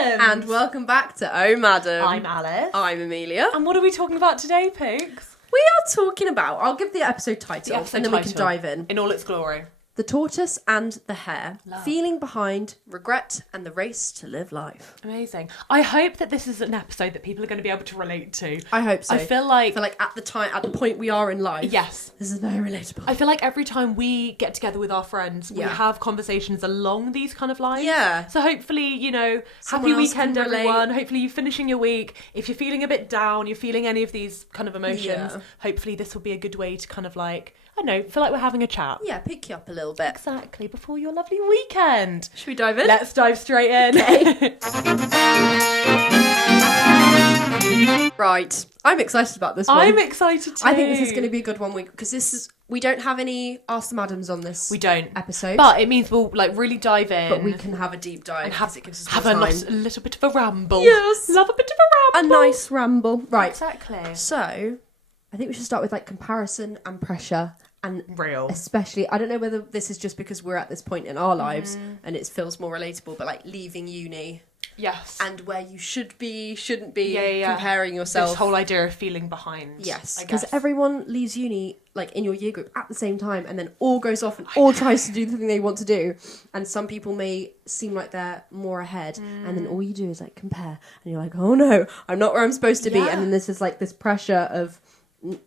Madam! And welcome back to Oh Madam. I'm Alice. I'm Amelia. And what are we talking about today, Pooks? We are talking about, I'll give the episode title and then we can dive in. In all its glory. The Tortoise and the Hare. Love. Feeling behind, regret and the race to live life. Amazing. I hope that this is an episode that people are going to be able to relate to. I hope so. I feel like at the point we are in life. Yes. This is very relatable. I feel like every time we get together with our friends, we have conversations along these kind of lines. Yeah. So hopefully, you know, Someone happy else weekend, can relate. everyone. Hopefully you're finishing your week. If you're feeling a bit down, you're feeling any of these kind of emotions, hopefully this will be a good way to kind of like, I don't know, feel like we're having a chat. Yeah, pick you up a little bit. Exactly, before your lovely weekend. Should we dive in? Let's dive straight in. Okay. Right. I'm excited about this one. I'm excited too. I think this is going to be a good one because we don't have any Ask the Madams on this. We don't. Episode. But it means we'll like really dive in. But we can have a deep dive and because it gives us have more a time. little bit of a ramble. Yes. Love a bit of a A ramble. nice ramble. Right. Exactly. So, I think we should start with like comparison and pressure. And real. Especially, I don't know whether this is just because we're at this point in our lives and it feels more relatable, but like leaving uni. Yes. And where you should be, shouldn't be, Yeah. comparing yourself. This whole idea of feeling behind. Yes, I because guess. everyone leaves uni like in your year group at the same time and then all goes off and all tries to do the thing they want to do. And some people may seem like they're more ahead and then all you do is like compare and you're like, oh no, I'm not where I'm supposed to be. And then this is like this pressure of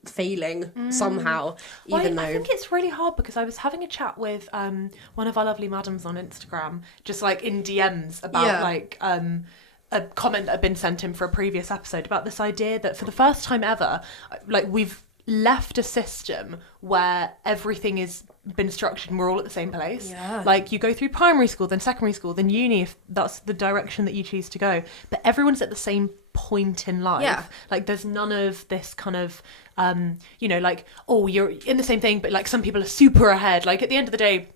failing somehow, even though... I think it's really hard because I was having a chat with one of our lovely madams on Instagram, just like in DMs about like a comment that had been sent in for a previous episode about this idea that for the first time ever, like we've left a system where everything is been structured and we're all at the same place. Yeah. Like you go through primary school, then secondary school, then uni, if that's the direction that you choose to go. But everyone's at the same point in life. Yeah. Like there's none of this kind of, you know, like, oh, you're in the same thing, but like some people are super ahead. Like at the end of the day,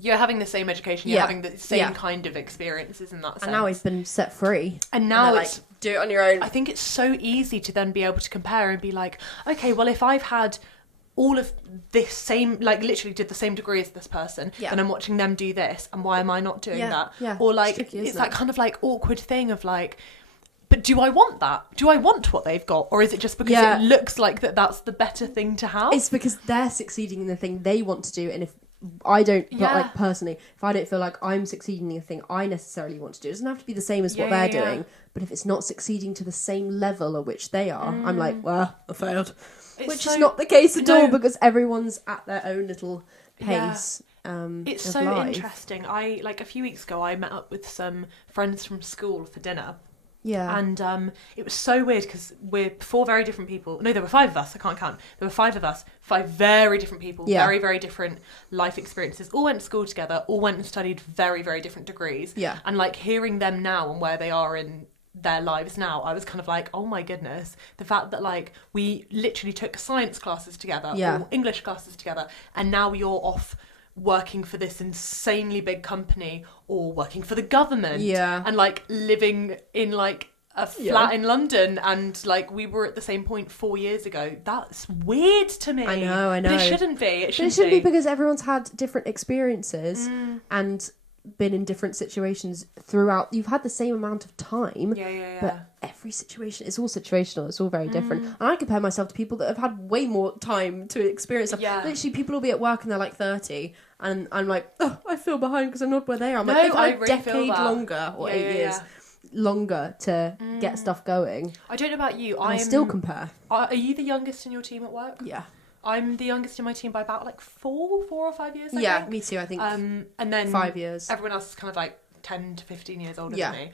you're having the same education, you're having the same kind of experiences in that sense. And now we've been set free. And now it's... Like, do it on your own. I think it's so easy to then be able to compare and be like, okay, well, if I've had all of this same, like literally did the same degree as this person, and I'm watching them do this, and why am I not doing that? Yeah. Or like, it's tricky, it's that kind of like awkward thing of like, but do I want that? Do I want what they've got? Or is it just because it looks like that's the better thing to have? It's because they're succeeding in the thing they want to do, and if I don't, but like personally, if I don't feel like I'm succeeding in the thing I necessarily want to do, it doesn't have to be the same as what they're doing, but if it's not succeeding to the same level at which they are, I'm like, well, I failed. Which is not the case at all, because everyone's at their own little pace. It's so interesting. I like a few weeks ago I met up with some friends from school for dinner. Yeah. And it was so weird because we're four very different people. No, there were five of us. I can't count. There were five of us. Five very different people. Yeah. Very, very different life experiences. All went to school together. All went and studied very, very different degrees. Yeah. And like hearing them now and where they are in their lives now, I was kind of like, oh my goodness. The fact that like we literally took science classes together or English classes together. And now you're off working for this insanely big company or working for the government and like living in like a flat in London, and like we were at the same point 4 years ago. That's weird to me. I know. But it shouldn't be. It shouldn't be because everyone's had different experiences and been in different situations throughout. You've had the same amount of time, but every situation, it's all situational, it's all very different. And I compare myself to people that have had way more time to experience stuff. Literally, people will be at work and they're like 30 and I'm like, oh, I feel behind because I'm not where they are. I'm like, they've had a decade longer or 8 years longer to get stuff going. I don't know about you. I still compare. Are you the youngest in your team at work? Yeah. I'm the youngest in my team by about like 4 or 5 years, I think. Me too, I think. And then 5 years. Everyone else is kind of like 10 to 15 years older than me.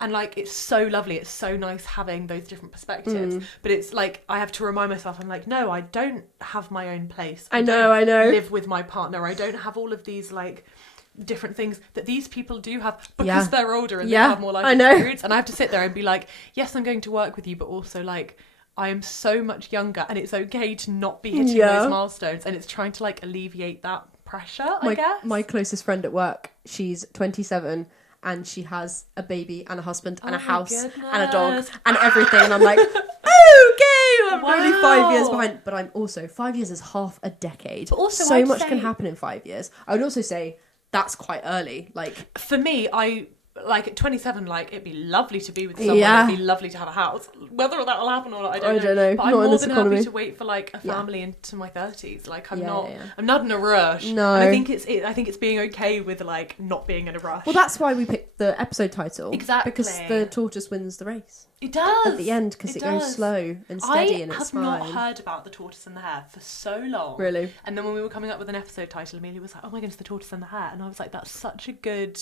And like, it's so lovely. It's so nice having those different perspectives. But it's like, I have to remind myself, I'm like, no, I don't have my own place. I know. Live with my partner. I don't have all of these like different things that these people do have because they're older and they have more life experience. And I have to sit there and be like, yes, I'm going to work with you, but also like, I am so much younger and it's okay to not be hitting those milestones, and it's trying to like alleviate that pressure, I guess. My closest friend at work, she's 27 and she has a baby and a husband and a house and a dog and everything, and I'm like, okay, I'm only 5 years behind, but I'm also 5 years is half a decade. But also so much can happen in 5 years. I would also say that's quite early. Like for me, I like at 27, like it'd be lovely to be with someone. It'd be lovely to have a house. Whether that will happen or not, I don't know. But I'm more than happy to wait for like a family into my 30s. Like I'm not in a rush. No, and I think it's being okay with like not being in a rush. Well, that's why we picked the episode title. Exactly, because the tortoise wins the race. It does at the end because it goes slow and steady, and it's fine. I have not heard about the tortoise and the hare for so long. Really? And then when we were coming up with an episode title, Amelia was like, "Oh my goodness, the tortoise and the hare," and I was like, "That's such a good."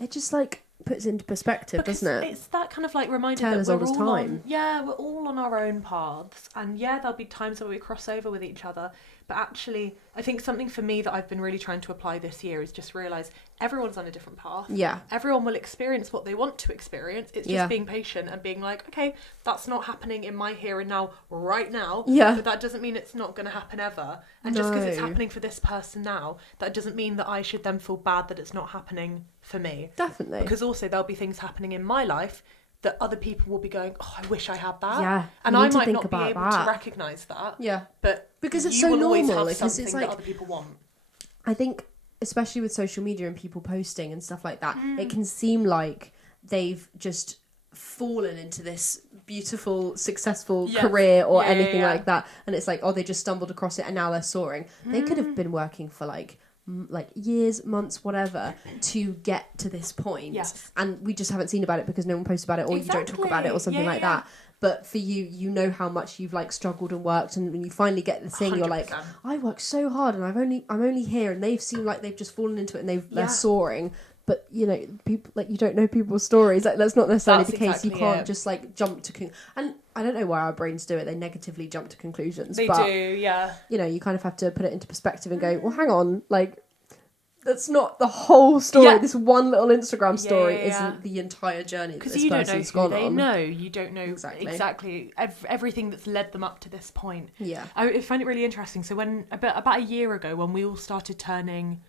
It just like puts it into perspective, because doesn't it? It's that kind of like reminder Tale that as we're old as all time. we're all on our own paths, and there'll be times where we cross over with each other. But actually, I think something for me that I've been really trying to apply this year is just realise everyone's on a different path. Yeah. Everyone will experience what they want to experience. It's just being patient and being like, okay, that's not happening in my here and now right now. Yeah. But that doesn't mean it's not going to happen ever. And just because it's happening for this person now, that doesn't mean that I should then feel bad that it's not happening for me. Definitely. Because also there'll be things happening in my life that other people will be going, oh, I wish I had that. Yeah. And I might not be able to recognise that. Yeah. But because it's you so will always normal. have Because something it's like, that other people want. I think, especially with social media and people posting and stuff like that, it can seem like they've just fallen into this beautiful, successful career or anything like that. And it's like, oh, they just stumbled across it and now they're soaring. They could have been working for like years, months, whatever, to get to this point. Yes. And we just haven't seen about it because no one posts about it, or you don't talk about it or something like that. But for you, you know how much you've like struggled and worked, and when you finally get the thing, 100%. You're like, I worked so hard, and I'm only here, and they've seemed like they've just fallen into it, and they're soaring. But you know, people like you don't know people's stories. Like that's not necessarily the case. You can't just like jump to and I don't know why our brains do it. They negatively jump to conclusions. They do, yeah. You know, you kind of have to put it into perspective and go, well, hang on, like. That's not the whole story. Yeah. This one little Instagram story isn't the entire journey that this person's gone on. Because you don't know who they know. You don't know exactly everything that's led them up to this point. Yeah. I find it really interesting. So when about a year ago, when we all started turning...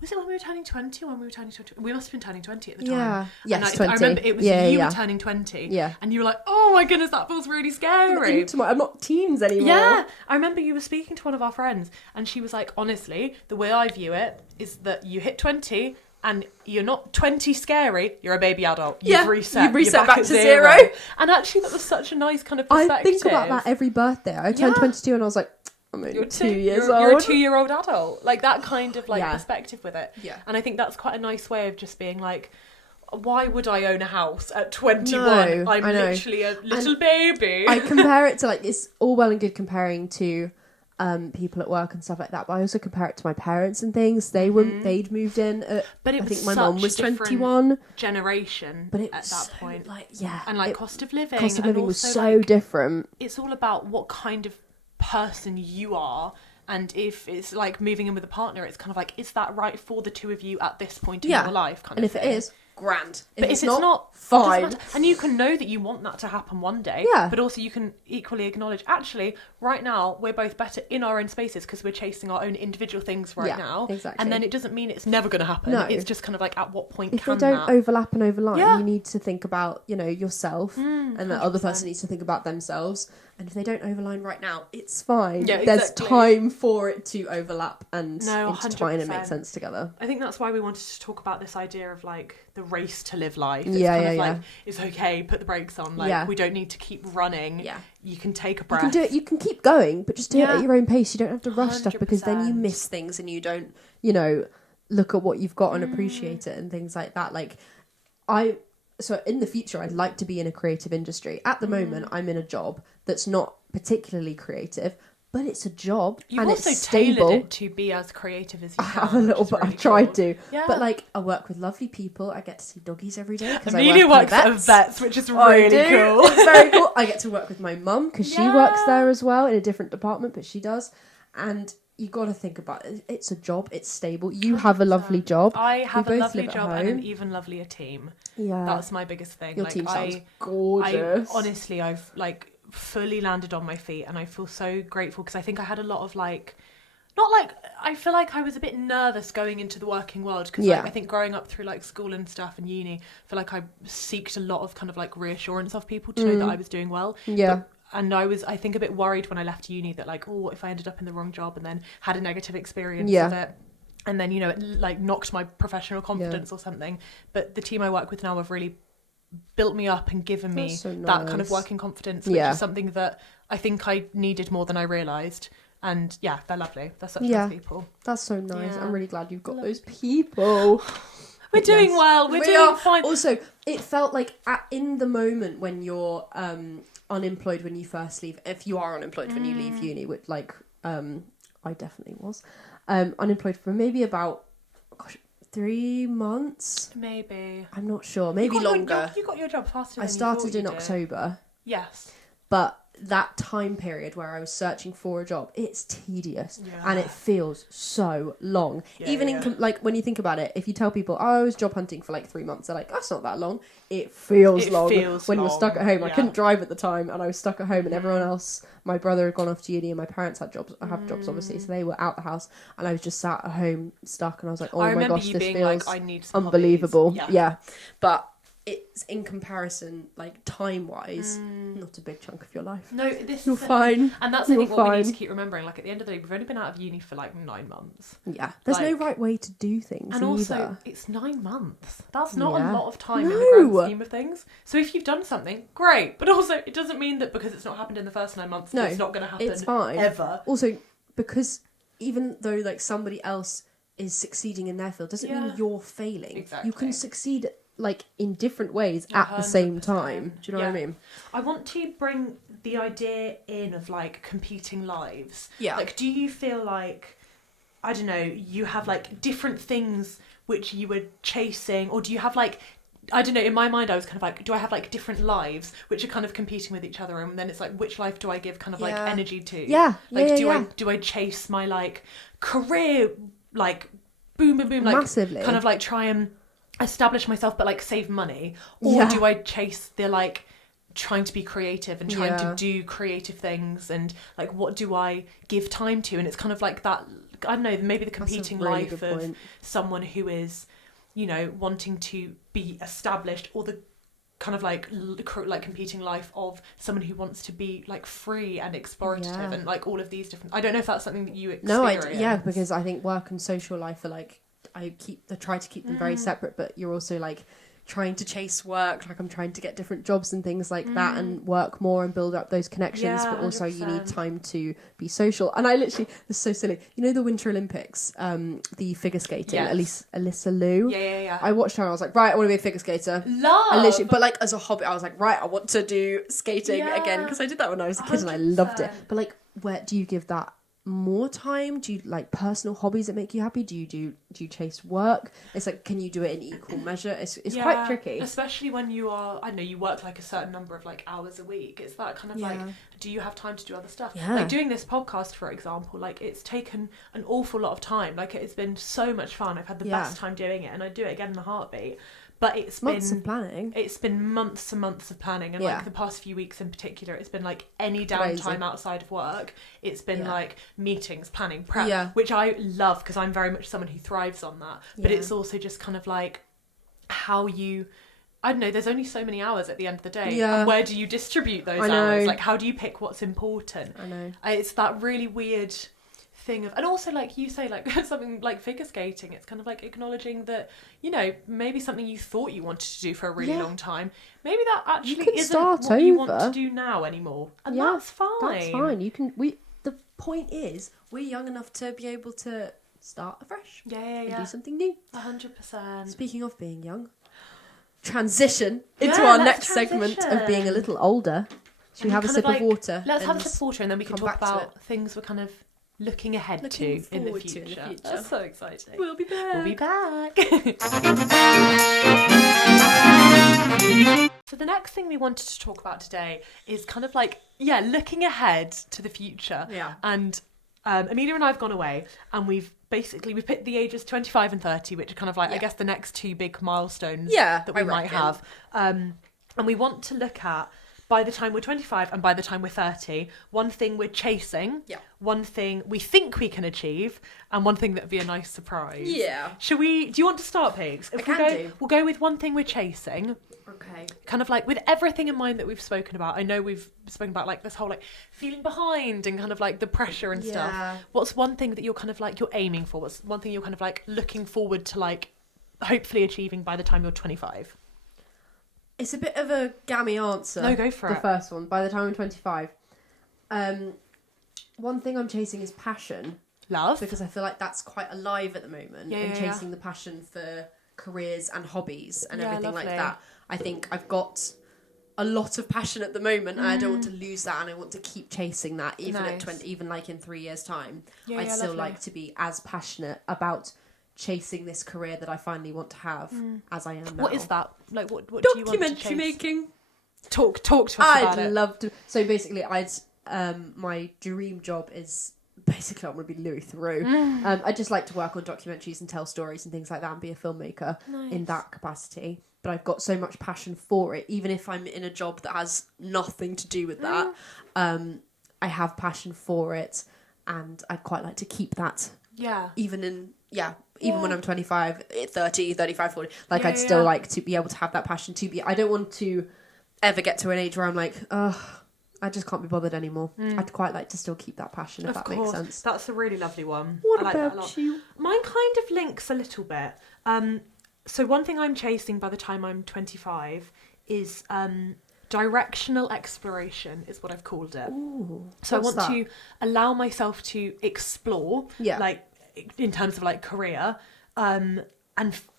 Was it when we were turning 20 or when we were turning 20? We must have been turning 20 at the time. Yeah. Yes, and 20. I remember it was you were turning 20. Yeah. And you were like, oh my goodness, that feels really scary. I'm not teens anymore. Yeah. I remember you were speaking to one of our friends and she was like, honestly, the way I view it is that you hit 20 and you're not 20 scary, you're a baby adult. You've reset back to zero. And actually that was such a nice kind of perspective. I think about that every birthday. I turned 22 and I was like, I'm only 2 years old. You're a 2-year-old adult. Like that kind of like perspective with it. Yeah. And I think that's quite a nice way of just being like, why would I own a house at 21? No, I'm literally a little baby. I compare it to like, it's all well and good comparing to people at work and stuff like that, but I also compare it to my parents and things. They'd moved in but I think my mum was 21 generation, but at that point, like and like cost of living was so like, different. It's all about what kind of person you are, and if it's like moving in with a partner, it's kind of like, is that right for the two of you at this point in your life kind of thing. If it is, grand. But if it's not fine. And you can know that you want that to happen one day, but also you can equally acknowledge, actually, right now, we're both better in our own spaces because we're chasing our own individual things now. Exactly. And then it doesn't mean it's never going to happen. No. It's just kind of like, at what point if can they don't overlap and overline, you need to think about, yourself, and the 100%. Other person needs to think about themselves. And if they don't overline right now, it's fine. Yeah, exactly. There's time for it to overlap and intertwine and make sense together. I think that's why we wanted to talk about this idea of like the race to live life. It's kind of like, it's okay, put the brakes on. Like we don't need to keep running. Yeah. You can take a breath. You can do it. You can keep going, but just do it at your own pace. You don't have to rush 100%. Stuff because then you miss things and you don't, look at what you've got and appreciate it and things like that. Like So in the future, I'd like to be in a creative industry. At the moment, I'm in a job that's not particularly creative, but it's a job and it's stable. You've also tailored it to be as creative as you can. I have a little bit. Really I've tried to. Yeah. But like, I work with lovely people. I get to see doggies every day. Amelia works at vets, which is really cool. It's very cool. I get to work with my mum because she works there as well in a different department, but she does. And you got to think about it. It's a job. It's stable. You 100%. Have a lovely job. I have a lovely job and an even lovelier team. Yeah, that's my biggest thing. Your team sounds gorgeous. Honestly, I've like fully landed on my feet, and I feel so grateful because I think I had a lot of like, not like, I feel like I was a bit nervous going into the working world because like, I think growing up through like school and stuff and uni, I feel like I seeked a lot of kind of like reassurance of people to know that I was doing well. Yeah. And I think a bit worried when I left uni that like, oh, what if I ended up in the wrong job and then had a negative experience of it. and then, you know, it like knocked my professional confidence or something. But the team I work with now have really built me up and given me that kind of working confidence, which is something that I think I needed more than I realised. And yeah, they're lovely. They're such nice people. That's so nice. I'm really glad you've got those people. We're doing well. We're doing fine. Also, it felt like in the moment when you're unemployed when you first leave, if you are unemployed when you leave uni, which like I definitely was, unemployed for maybe about 3 months. Maybe. I'm not sure. Maybe longer. You got your job faster than I started in did. October. Yes. But that time period where I was searching for a job, it's tedious and it feels so long. Like when you think about it, if you tell people, oh, I was job hunting for like 3 months, they're like, that's not that long. It feels long. When you're stuck at home. I couldn't drive at the time and I was stuck at home, and everyone else, my brother had gone off to uni and my parents had jobs. I have jobs obviously, so they were out the house and I was just sat at home stuck, and I was like, oh my gosh, this feels like, I need some unbelievable. Yeah. But it's in comparison, like time-wise, not a big chunk of your life. No, you're fine. And that's the thing, what we need to keep remembering. Like, at the end of the day, we've only been out of uni for like 9 months. Yeah. There's no right way to do things. And either. Also, it's 9 months. That's not a lot of time in the grand scheme of things. So if you've done something, great. But also, it doesn't mean that because it's not happened in the first 9 months, it's not going to happen. It's fine. Ever. Also, because even though like somebody else is succeeding in their field, doesn't mean you're failing. Exactly. You can succeed like in different ways at the same time. Do you know what I mean? I want to bring the idea in of like competing lives. Yeah. Like, do you feel like, I don't know, you have like different things which you were chasing, or do you have like, I don't know, in my mind I was kind of like, do I have like different lives which are kind of competing with each other, and then it's like, which life do I give kind of like energy to? Yeah. Like, do I chase my like career, like boom boom boom, like massively, kind of like try and establish myself but like save money, or do I chase the like trying to be creative and trying to do creative things, and like what do I give time to? And it's kind of like that, I don't know, maybe the competing life of someone who is, you know, wanting to be established, or the kind of like competing life of someone who wants to be like free and explorative and like all of these different, I don't know if that's something that you experience. Because I think work and social life are like, I try to keep them very separate, but you're also like trying to chase work, like I'm trying to get different jobs and things like that, and work more and build up those connections, but also 100%. You need time to be social. And I literally, it's so silly, you know, the Winter Olympics, the figure skating, Alyssa Liu. I watched her and I was like, right, I want to be a figure skater. But like as a hobby, I was like, right, I want to do skating again, because I did that when I was a kid 100%. And I loved it. But like, where do you give that more time? Do you like personal hobbies that make you happy? Do you chase work? It's like, can you do it in equal measure? It's quite tricky, especially when you are, I don't know, you work like a certain number of like hours a week. It's that kind of like, do you have time to do other stuff? Like doing this podcast, for example, like it's taken an awful lot of time. Like it's been so much fun. I've had the best time doing it, and I'd do it again in a heartbeat. But it's months of planning. It's been months and months of planning, and like the past few weeks in particular, it's been like any downtime outside of work. It's been like meetings, planning, prep, which I love because I'm very much someone who thrives on that. But it's also just kind of like how you, I don't know, there's only so many hours at the end of the day. And where do you distribute those hours? Like, how do you pick what's important? I know. It's that really weird thing of, and also like you say, like something like figure skating, it's kind of like acknowledging that, you know, maybe something you thought you wanted to do for a really long time, maybe that actually isn't what you want to do now anymore, and that's fine. You can, the point is, we're young enough to be able to start afresh and do something new. 100%. Speaking of being young, transition into our next segment of being a little older. Should we have a sip of water? Let's have a sip of water, and then we can talk about things we're kind of looking ahead to in the future. That's so exciting. We'll be back. So the next thing we wanted to talk about today is kind of like, looking ahead to the future. And Amelia and I have gone away, and we've picked the ages 25 and 30, which are kind of like, I guess, the next two big milestones that we might have. And we want to look at by the time we're 25 and by the time we're 30, one thing we're chasing, one thing we think we can achieve, and one thing that would be a nice surprise. Yeah. Do you want to start, Pigs? We'll go with one thing we're chasing. Okay. Kind of like with everything in mind that we've spoken about. I know we've spoken about like this whole like feeling behind and kind of like the pressure and stuff. What's one thing that you're kind of like you're aiming for? What's one thing you're kind of like looking forward to like hopefully achieving by the time you're 25? It's a bit of a gammy answer. No, go for it. The first one, by the time I'm 25. One thing I'm chasing is passion. Love. Because I feel like that's quite alive at the moment. And chasing the passion for careers and hobbies and everything like that. I think I've got a lot of passion at the moment and I don't want to lose that and I want to keep chasing that even at 20, even like in 3 years' time. I'd still like to be as passionate about chasing this career that I finally want to have as I am now. What is that? Like what do you want to chase? Documentary making. Talk to us about it. I'd love to. So basically my dream job is basically I'm going to be Louis Theroux. I just like to work on documentaries and tell stories and things like that and be a filmmaker in that capacity. But I've got so much passion for it, even if I'm in a job that has nothing to do with that. I have passion for it, and I'd quite like to keep that. Yeah. Even when I'm 25, 30, 35, 40. Like, I'd still like to be able to have that passion to be... I don't want to ever get to an age where I'm like, I just can't be bothered anymore. I'd quite like to still keep that passion, if that makes sense. That's a really lovely one. What I like about that a lot. you? Mine kind of links a little bit. So one thing I'm chasing by the time I'm 25 is directional exploration is what I've called it. Ooh, so I want to allow myself to explore, like in terms of like career, and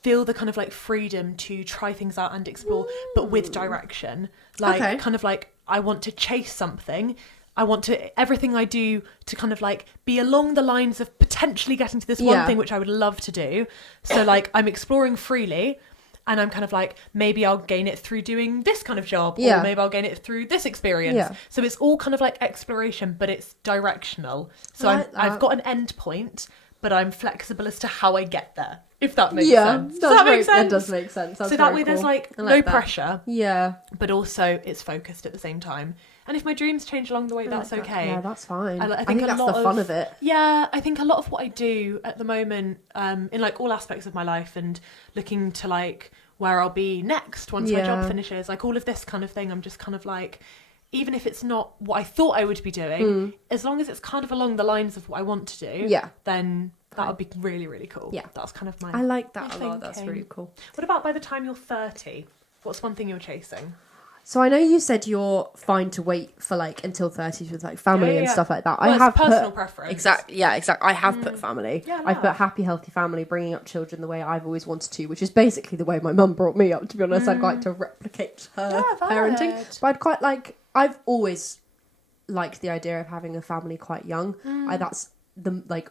feel the kind of like freedom to try things out and explore, but with direction. Like kind of like I want to chase something. I want to everything I do to kind of like be along the lines of potentially getting to this one thing which I would love to do. So like I'm exploring freely and I'm kind of like maybe I'll gain it through doing this kind of job or maybe I'll gain it through this experience. So it's all kind of like exploration but it's directional. So I've got an end point but I'm flexible as to how I get there. If that makes sense. Does that make sense? It does make sense. That's so that way cool. there's like no pressure. Yeah. But also it's focused at the same time. And if my dreams change along the way, that's okay. Yeah, that's fine. I think that's the fun of it. Yeah, I think a lot of what I do at the moment, in like all aspects of my life and looking to like where I'll be next once my job finishes, like all of this kind of thing, I'm just kind of like, even if it's not what I thought I would be doing, as long as it's kind of along the lines of what I want to do, then that would be really, really cool. Yeah. That's kind of my I like that a lot. That's really cool. What about by the time you're 30? What's one thing you're chasing? So I know you said you're fine to wait for like until 30s with like family and stuff like that. Well, I have personal preference. Exactly. I have put family. Yeah, I've put happy, healthy family, bringing up children the way I've always wanted to, which is basically the way my mum brought me up. To be honest, I'd like to replicate her parenting. But I'd quite like. I've always liked the idea of having a family quite young. That's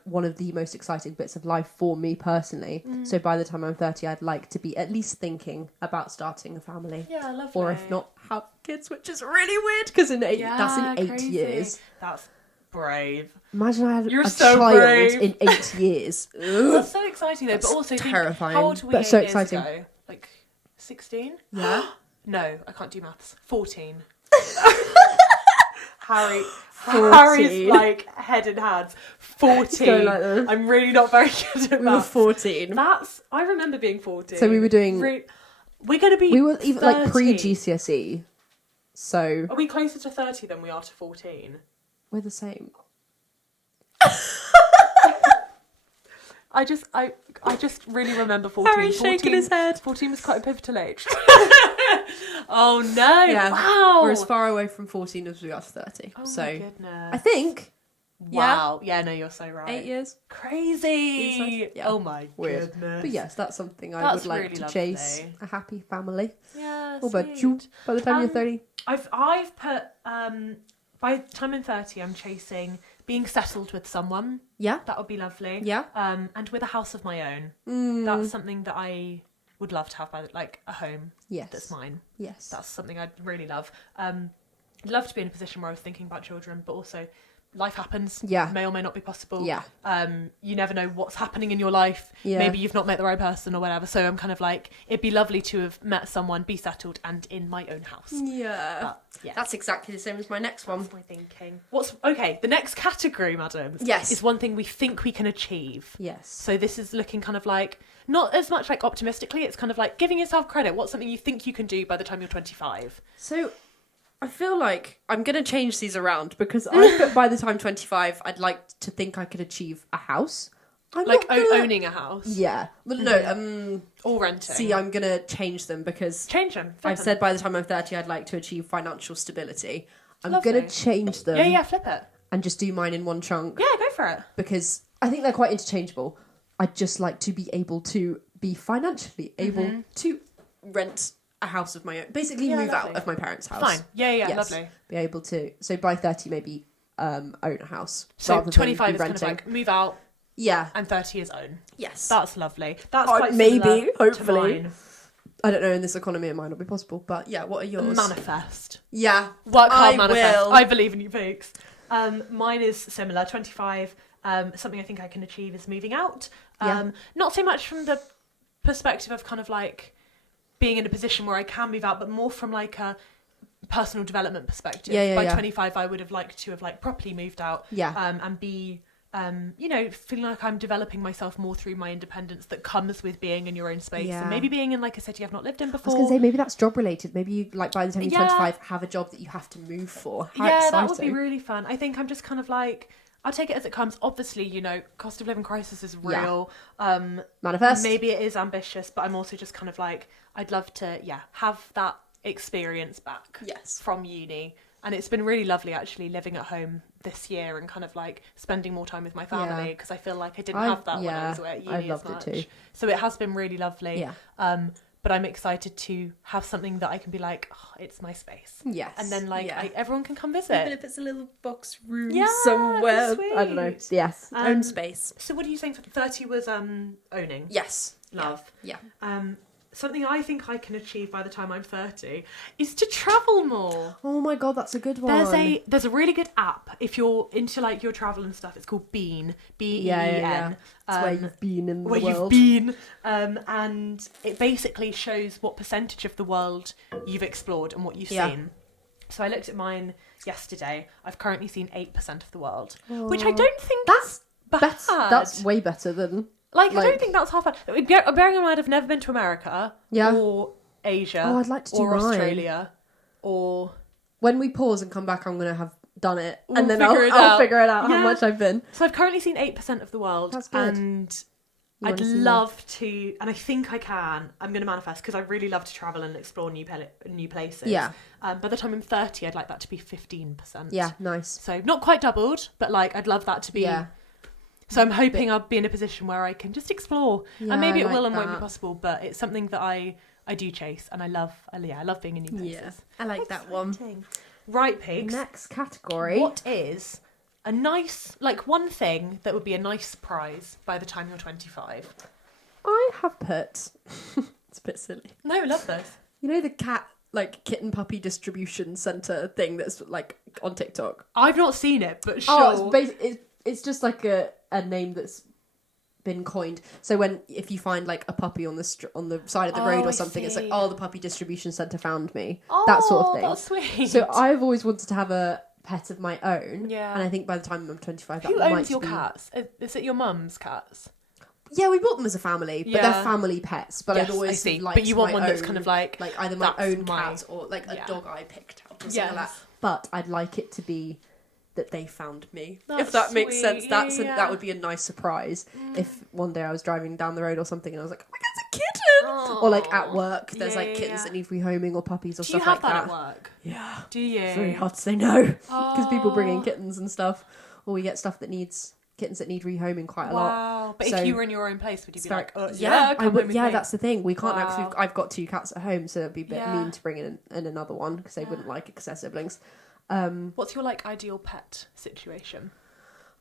one of the most exciting bits of life for me personally. So by the time I'm 30, I'd like to be at least thinking about starting a family. Yeah, lovely. Or if not, have kids, which is really weird because that's in 8 years. That's brave. Imagine I had a child in 8 years. That's so exciting though, but also terrifying. How old were we 8 years ago? Like 16? Yeah. No, I can't do maths. 14. Harry's like head in hands. 14. Like I'm really not very good at maths. We were 14. I remember being 14. So we were doing. We're going to be. We were even like pre GCSE. So. Are we closer to 30 than we are to 14? We're the same. I just really remember 14. Harry's shaking his head. 14 was quite a pivotal age. Oh no! Yeah. Wow. We're as far away from 14 as we are to 30. Oh so my goodness. I think. Wow. Yeah. No, you're so right. 8 years. Crazy. Yeah. Oh my goodness. But yes, that's something I would like really to chase. A happy family. Yeah. What about you? By the time you're 30. I've put by the time I'm 30, I'm chasing being settled with someone. Yeah. That would be lovely. Yeah. And with a house of my own. That's something that I would love to have, like a home. Yes. That's mine. Yes. That's something I'd really love. I'd love to be in a position where I was thinking about children, but also life happens. Yeah. May or may not be possible. Yeah. You never know what's happening in your life. Yeah. Maybe you've not met the right person or whatever. So I'm kind of like, it'd be lovely to have met someone, be settled, and in my own house. Yeah. But, yeah. That's exactly the same as my next one. That's my thinking. Okay, the next category, madams, yes, is one thing we think we can achieve. Yes. So this is looking kind of like, not as much like optimistically, it's kind of like giving yourself credit. What's something you think you can do by the time you're 25? So I feel like I'm going to change these around because I put by the time 25, I'd like to think I could achieve a house. I'm like owning a house? Yeah. But no, or renting. See, I'm going to change them because... Change them. I've said by the time I'm 30, I'd like to achieve financial stability. I'm Lovely. going to change them. Yeah, flip it. And just do mine in one chunk. Yeah, go for it. Because I think they're quite interchangeable. I'd just like to be able to be financially able to rent a house of my own. Basically move out of my parents' house. Fine. Yeah, yes. Lovely. Be able to. So by 30, maybe own a house. So 25 is kind of like move out. Yeah. And 30 is own. Yes. That's lovely. That's quite maybe, hopefully. To mine. I don't know, in this economy it might not be possible. But yeah, what are yours? Manifest. Yeah. Work hard, manifest. Will. I believe in you, folks. Mine is similar. 25. Something I think I can achieve is moving out. Not so much from the perspective of kind of like being in a position where I can move out, but more from like a personal development perspective. By 25, I would have liked to have like properly moved out. And be, feeling like I'm developing myself more through my independence that comes with being in your own space and maybe being in like a city I've not lived in before. I was going to say, maybe that's job related. Maybe you, like by the time you're 25, have a job that you have to move for. How exciting. That would be really fun. I think I'm just kind of like, I'll take it as it comes. Obviously, cost of living crisis is real. Manifest. Maybe it is ambitious, but I'm also just kind of like, I'd love to, have that experience back from uni. And it's been really lovely actually living at home this year and kind of like spending more time with my family because I feel like I didn't have that when I was at uni as much. It too. So it has been really lovely. But I'm excited to have something that I can be like, it's my space. Yes. And then everyone can come visit. Even if it's a little box room somewhere. Sweet. I don't know. Yes. Own space. So what are you saying? 30 was owning? Yes. Love. Yeah. Something I think I can achieve by the time I'm 30 is to travel more. Oh my god, that's a good one. There's a really good app if you're into like your travel and stuff. It's called Bean. BEEN. It's where you've been in the world. Where you've been. And it basically shows what percentage of the world you've explored and what you've seen. So I looked at mine yesterday. I've currently seen 8% of the world, which I don't think that's bad. That's way better than... I don't think that's half bad. Bearing in mind, I've never been to America or Asia I'd like to do or mine. Australia or... When we pause and come back, I'm going to have done it. We'll and then figure I'll figure it out how much I've been. So I've currently seen 8% of the world. That's good. And I'd love to... And I think I can. I'm going to manifest because I really love to travel and explore new places. Yeah. By the time I'm 30, I'd like that to be 15%. Yeah, nice. So not quite doubled, but I'd love that to be... Yeah. So I'm hoping I'll be in a position where I can just explore. And maybe it will and won't be possible, but it's something that I do chase and I love being in new places. Yeah, I like that one. Right, pigs. Next category. What is a nice, one thing that would be a nice surprise by the time you're 25? I have put... It's a bit silly. No, I love those. You know the cat... kitten puppy distribution centre thing that's on TikTok? I've not seen it, but sure. It's just like a name that's been coined. So if you find a puppy on the side of the road or something, it's like, the puppy distribution centre found me. That sort of thing. That's sweet. So I've always wanted to have a pet of my own. Yeah. And I think by the time I'm 25, Who owns your cats? Is it your mum's cats? Yeah, we bought them as a family, but they're family pets. But I'd always liked but you want one own, that's kind of like either my own cat or a dog I picked out or something like that. But I'd like it to be that they found me. If that makes sense. That would be a nice surprise. If one day I was driving down the road or something and I was like, oh my god, it's a kitten! Or at work, there's kittens that need rehoming or puppies or stuff like that. Do you have that at work? Yeah. Do you? It's very hard to say no. Because people bring in kittens and stuff. Or we get stuff that needs... kittens that need rehoming quite a lot. Wow. But if you were in your own place, would you be like, I would, that's the thing. We can't actually... I've got 2 cats at home, so it'd be a bit mean to bring in another one because they wouldn't like it because they're siblings. What's your ideal pet situation?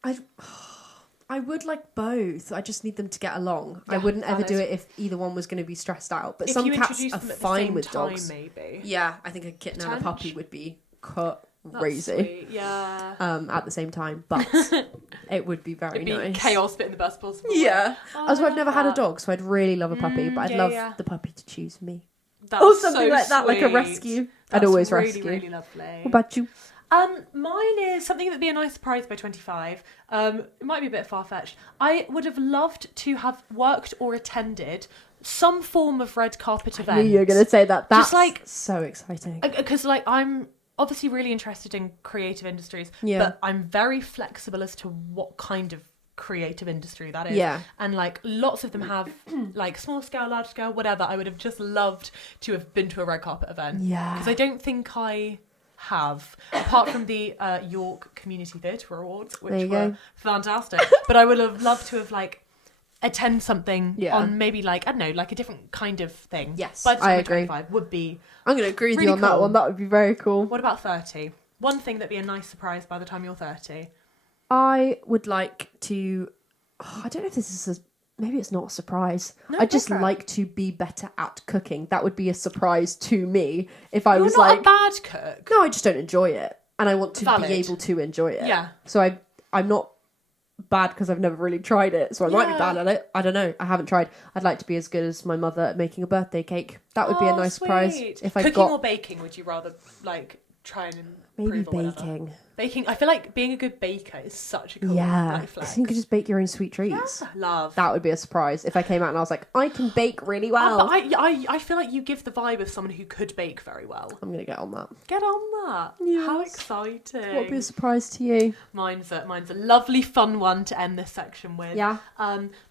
I would like both. I just need them to get along. I wouldn't ever do it if either one was going to be stressed out. But some cats are fine with dogs. Maybe. Yeah, I think a kitten and a puppy would be cut. crazy. At the same time, but it would be very nice. Chaos, but in the best possible way. Yeah. Also, I've never had a dog, so I'd really love a puppy, but I'd love the puppy to choose me. That's something so like that, like a sweet. rescue. That's I'd always really, rescue. really lovely. What about you? Mine is something that'd be a nice surprise by 25. It might be a bit far-fetched. I would have loved to have worked or attended some form of red carpet event. I knew you were going to say that. That's just like so exciting. Because like I'm obviously really interested in creative industries, but I'm very flexible as to what kind of creative industry that is. Yeah. And like lots of them have like small scale, large scale, whatever. I would have just loved to have been to a red carpet event. Yeah. Because I don't think I have, apart from the York Community Theatre Awards, which were fantastic. But I would have loved to have like attend something on maybe like, I don't know, like a different kind of thing. Yes, by the time I I'm agree. 25 would be I'm going to agree with really you on that cool. one. That would be very cool. What about 30? One thing that'd be a nice surprise by the time you're 30. I would like to... I don't know if this is maybe it's not a surprise. No, I'd just like to be better at cooking. That would be a surprise to me if I You're was not like... a bad cook. No, I just don't enjoy it. And I want to Valid. be able to enjoy it. Yeah. So I'm not bad because I've never really tried it. So I might be bad at it. I don't know. I haven't tried. I'd like to be as good as my mother at making a birthday cake. That would be a nice surprise. If I Cooking got... or baking, would you rather like try and Maybe improve or baking. whatever? Baking. I feel like being a good baker is such a cool like, flex. You could just bake your own sweet treats. Yeah, love. That would be a surprise if I came out and I was like, I can bake really well. But I feel like you give the vibe of someone who could bake very well. I'm going to get on that. Get on that. Yes. How exciting. What would be a surprise to you? Mine's a lovely fun one to end this section with. Yeah.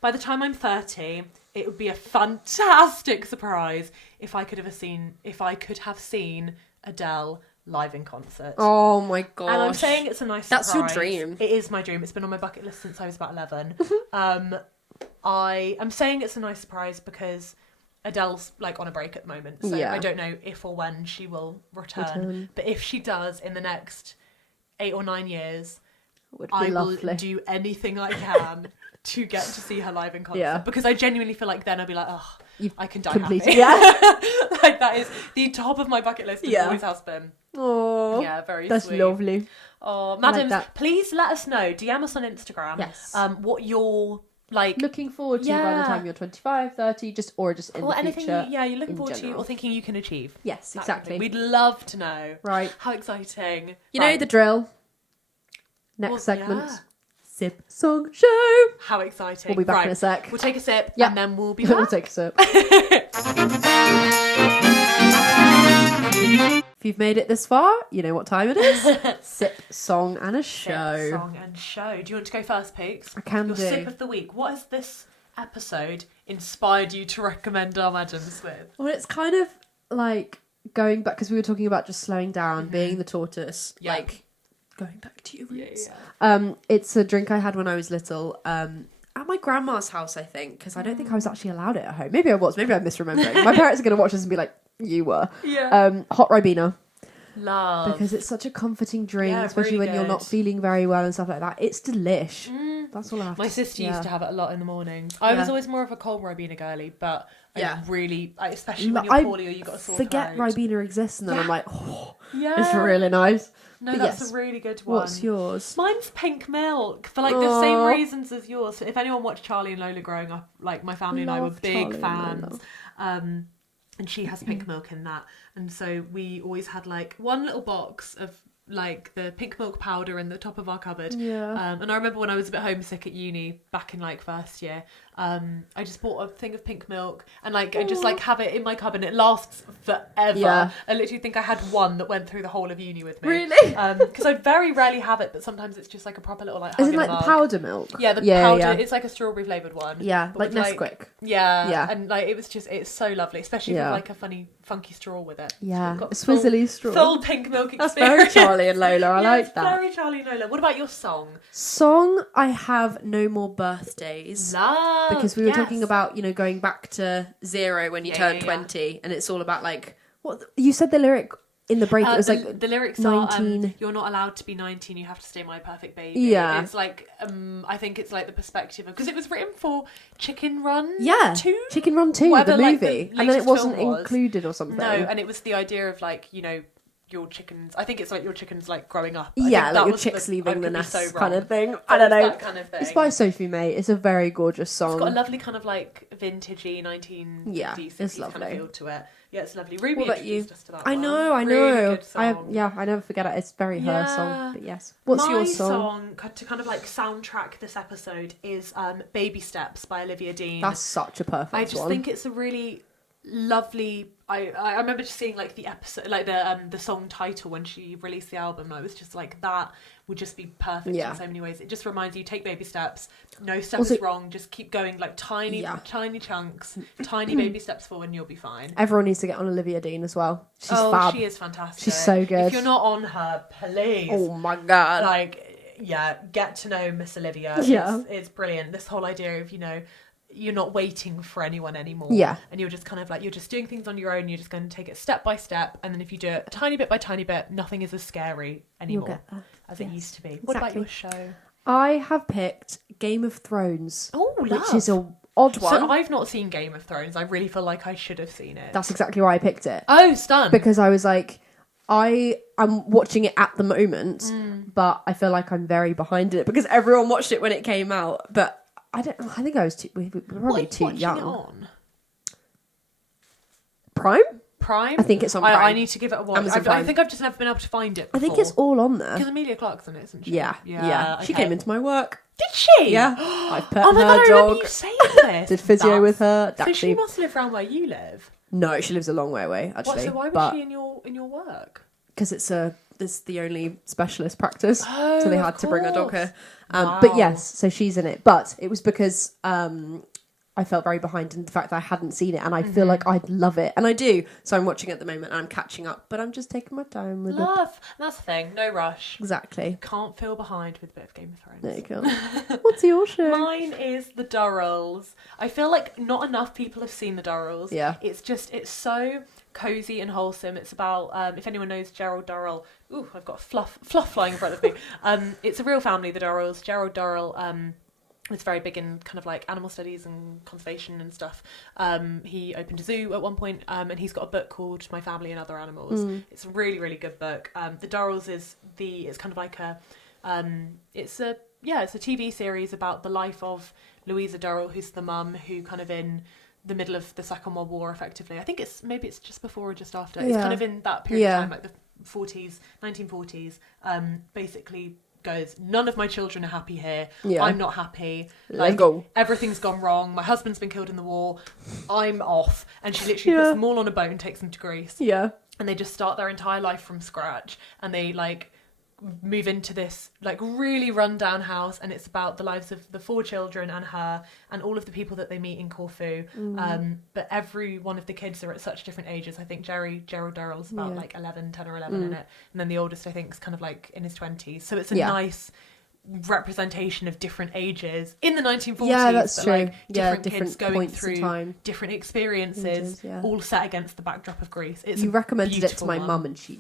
By the time I'm 30, it would be a fantastic surprise if I could have seen Adele live in concert. Oh my gosh. And I'm saying it's a nice That's surprise. your dream. It is my dream. It's been on my bucket list since I was about 11. I'm saying it's a nice surprise because Adele's like on a break at the moment. So I don't know if or when she will return. But if she does in the next 8 or 9 years, I will do anything I can to get to see her live in concert. Yeah. Because I genuinely feel like then I'll be like, oh, I can die happy. Yeah. Like that is the top of my bucket list. It always has been. Oh, yeah, very that's sweet. lovely. Oh, madams, please let us know. DM us on Instagram. Yes. What you're like looking forward to by the time you're 25, 30, or just in the anything future. You're looking forward to or thinking you can achieve. Yes, exactly. We'd love to know. Right. How exciting. You know the drill. Next segment. Sip Song Show. How exciting. We'll be back in a sec. We'll take a sip and then we'll be back. We'll take a sip. If you've made it this far, you know what time it is. Sip, song and a show. Sip, song and show. Do you want to go first, Peaks? I can Your do. sip of the week. What has this episode inspired you to recommend our madams with? Well, it's kind of like going back, because we were talking about just slowing down, being the tortoise, like going back to your roots. It's a drink I had when I was little, at my grandma's house, I think, because I don't think I was actually allowed it at home. Maybe I was. Maybe I'm misremembering. My parents are going to watch this and be like, you were. Yeah. Hot Ribena. Love. Because it's such a comforting drink, Yeah, especially really when you're not feeling very well and stuff like that. It's delish. That's all I have My to say. sister used to have it a lot in the mornings. I was always more of a cold Ribena girly, but especially when you're poorly or you got a sore forget throat. Ribena exists, and then I'm like, yeah, it's really nice. No, But that's a really good one. What's yours? Mine's pink milk for like the same reasons as yours. If anyone watched Charlie and Lola growing up, like my family and I were big fans. And she has pink milk in that, and so we always had like one little box of like the pink milk powder in the top of our cupboard. And I remember when I was a bit homesick at uni back in like first year, I just bought a thing of pink milk and like I just like have it in my cupboard and it lasts forever. I literally think I had one that went through the whole of uni with me. Really? Because I very rarely have it, but sometimes it's just like a proper little like Is it like the powder milk? Yeah, the powder. It's like a strawberry flavoured one. Yeah, like with, Nesquik. Yeah, and like it's so lovely, especially with like a funky straw with it. Yeah, got a swizzly straw. Full pink milk experience. That's very Charlie and Lola. I like that. Very Charlie and Lola. What about your song? Song, I have No More Birthdays. Love. Because we were talking about, going back to 0 when you turn 20, and it's all about like what you said the lyric in the break. It was like the lyrics 19. are you're not allowed to be 19. You have to stay my perfect baby. Yeah, it's like I think it's like the perspective of because it was written for Chicken Run. 2? Chicken Run 2, the movie, and then it wasn't included or something. No, and it was the idea of like your chickens. I think it's like your chickens like growing up. Like your chicks leaving the nest kind of thing. I don't know. That kind of thing. It's by Sophie May. It's a very gorgeous song. It's got a lovely kind of like vintagey 1950s it's lovely. kind of feel to it. Yeah, it's lovely. Ruby what about you? Us to that I know. Really good song. I never forget it. It's very her song. But yes. What's your song? My song to kind of like soundtrack this episode is Baby Steps by Olivia Dean. That's such a perfect one. I just think it's a really lovely. I remember just seeing like the episode, like the song title when she released the album, and I was just like, that would just be perfect in so many ways. It just reminds you, take baby steps. No step is wrong. Just keep going, like tiny chunks, tiny baby steps forward, and you'll be fine. Everyone needs to get on Olivia Dean as well. She's fab. She is fantastic. She's so good. If you're not on her, please. Oh my god. Like, get to know Miss Olivia. Yeah. It's brilliant. This whole idea of, you're not waiting for anyone anymore. Yeah. And you're just kind of like, you're just doing things on your own. You're just going to take it step by step. And then if you do it tiny bit by tiny bit, nothing is as scary anymore as it used to be. What about your show? I have picked Game of Thrones. Oh, which is a odd one. So I've not seen Game of Thrones. I really feel like I should have seen it. That's exactly why I picked it. Oh, stunned. Because I was like, I'm watching it at the moment, but I feel like I'm very behind it because everyone watched it when it came out. But I think I was we were probably too young. It on? Prime? I think it's on Prime. I need to give it a watch. I think I've just never been able to find it before. I think it's all on there. Because Emilia Clarke's on it, isn't she? Yeah. Okay. She came into my work. Did she? Yeah. I pet oh my her God, dog. I remember you saying this. Did physio with her. So she must live around where you live. No, she lives a long way away, actually. So why was she in your work? Because it's the only specialist practice, so they had to bring her dog here. Wow. But yes, so she's in it. But it was because I felt very behind in the fact that I hadn't seen it, and I feel like I'd love it, and I do. So I'm watching it at the moment, and I'm catching up, but I'm just taking my time with it. That's the thing. No rush. Exactly. Can't feel behind with a bit of Game of Thrones. There you go. What's your show? Mine is The Durrells. I feel like not enough people have seen The Durrells. Yeah. It's so cozy and wholesome. It's about if anyone knows Gerald Durrell. Ooh, I've got fluff flying in front of me. It's a real family, the Durrells. Gerald Durrell was very big in kind of like animal studies and conservation and stuff. He opened a zoo at one point, and he's got a book called My Family and Other Animals. It's a really, really good book. The Durrells it's kind of like it's a TV series about the life of Louisa Durrell, who's the mum who kind of in the middle of the Second World War, effectively. I think it's just before or just after. It's kind of in that period of time, like the 1940s. Basically goes, none of my children are happy here. I'm not happy. Like, everything's gone wrong. My husband's been killed in the war. I'm off. And she literally puts them all on a boat and takes them to Greece. Yeah. And they just start their entire life from scratch. And they like move into this like really rundown house, and it's about the lives of the 4 children and her and all of the people that they meet in Corfu. But every one of the kids are at such different ages. I think Gerald Durrell's about like 11 in it, and then the oldest I think is kind of like in his 20s. So it's a nice representation of different ages in the 1940s. Yeah, that's true. Like, different kids going through different experiences, ages, all set against the backdrop of Greece. You recommended it to my mum, and she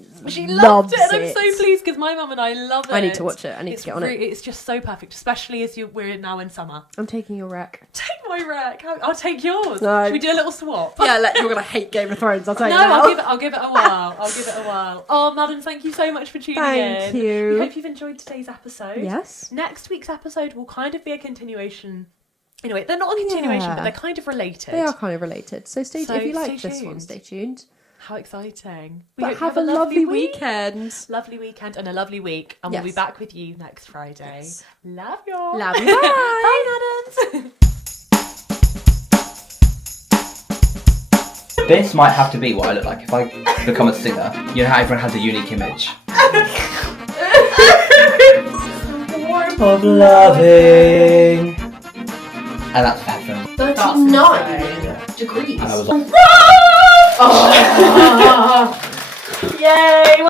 loved it. And I'm so pleased because my mum and I love it. I need to watch it. I need to get on it. It's just so perfect, especially as we're now in summer. I'm taking your rec. Take my rec. I'll take yours. No. Should we do a little swap? Yeah, you're gonna hate Game of Thrones. I'll tell you. No, I'll give it a while. Oh, Madam, thank you so much for tuning in. Thank you. We hope you've enjoyed today's episode. Yes. Next week's episode will kind of be a continuation. Anyway, they're not a continuation, but they're kind of related. They are kind of related. So stay tuned. If you like this one, stay tuned. How exciting. But have a lovely weekend. Lovely weekend and a lovely week. And we'll be back with you next Friday. Yes. Love you. Love you. Bye. Bye, Madams. This might have to be what I look like if I become a singer. You know how everyone has a unique image. Of loving. And that's headphones. 39 degrees. And I was like, Yay!